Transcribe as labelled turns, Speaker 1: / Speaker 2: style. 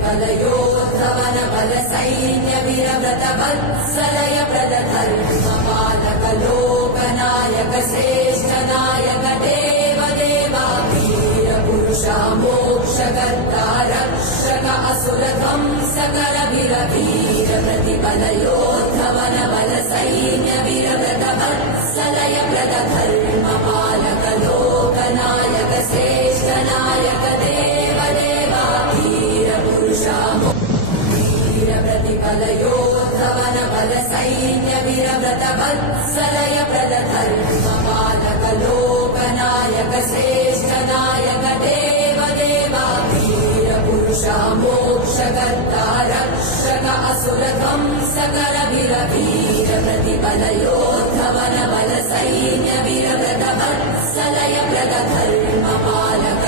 Speaker 1: प्रतिबलयोद्धवन बल सैन्य वीरव्रत वत्सलय प्रद धर्म पालक लोकनायक श्रेष्ठ नायक देव देवा वीर पुरुषा मोक्षकर्ता रक्षक असुर ध्वंसकर वीर वीर प्रतिबलयोद्धवन बल सैन्य वीरव्रत वत्सलय प्रद वीर प्रतिबलयोद्धवन बल सैन्य वीरव्रत वत्सलय प्रद धर्म पालक लोकनायक श्रेष्ठ नायक देव देवा वीर मोक्षकर्ता रक्षक असुर ध्वंसकर वीर वीर प्रतिबलयोद्धवन बल सैन्य वीरव्रत वत्सलय प्रद धर्म पालक